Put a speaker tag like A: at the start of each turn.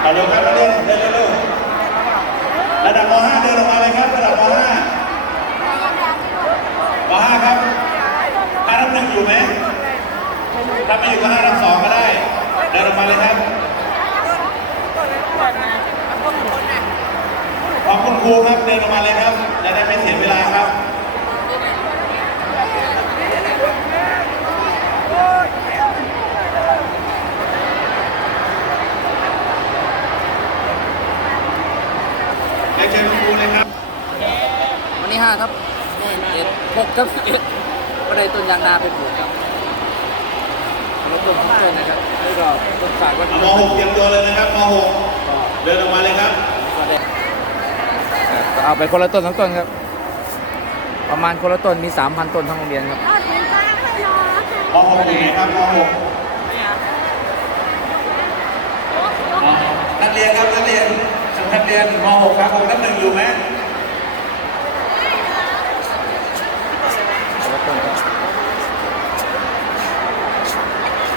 A: เอาเร็วครับนักเรียนเดินเร็วระดับม .5 เดินออกมาเลยครับระดับม .5 ม .5 ครับ5 ทับ 1อยู่ไหมถ้าไม่อยู่ก็5 ทับ 2ก็ได้เดินออกมาเลยครับขอบคุณครูครับเดินออกมาเลยครับจะได้ไม่เสียเวลาครับเชิญครูเลยครับ
B: วันนี้5 ครับ6 ครับ11ก็ได้ต้นยางนาไปปลูกครับรถต้นต้นนะครับแล้วก็ต้นฝากไว้
A: ม .6 เตรียมตัวเลยนะครับม .6 เดินออกมาเลยครับ
B: ก็เอาไปคนละต้น2 ต้นครับประมาณคนละต้นมี 3,000 ต้นทั้งโรงเรียนครับ
A: ม .6 อยู่ไหนครับม .6 นักเรียนครับนักเรียนม .6 ครับ6 ทับ 1อยู่ไหม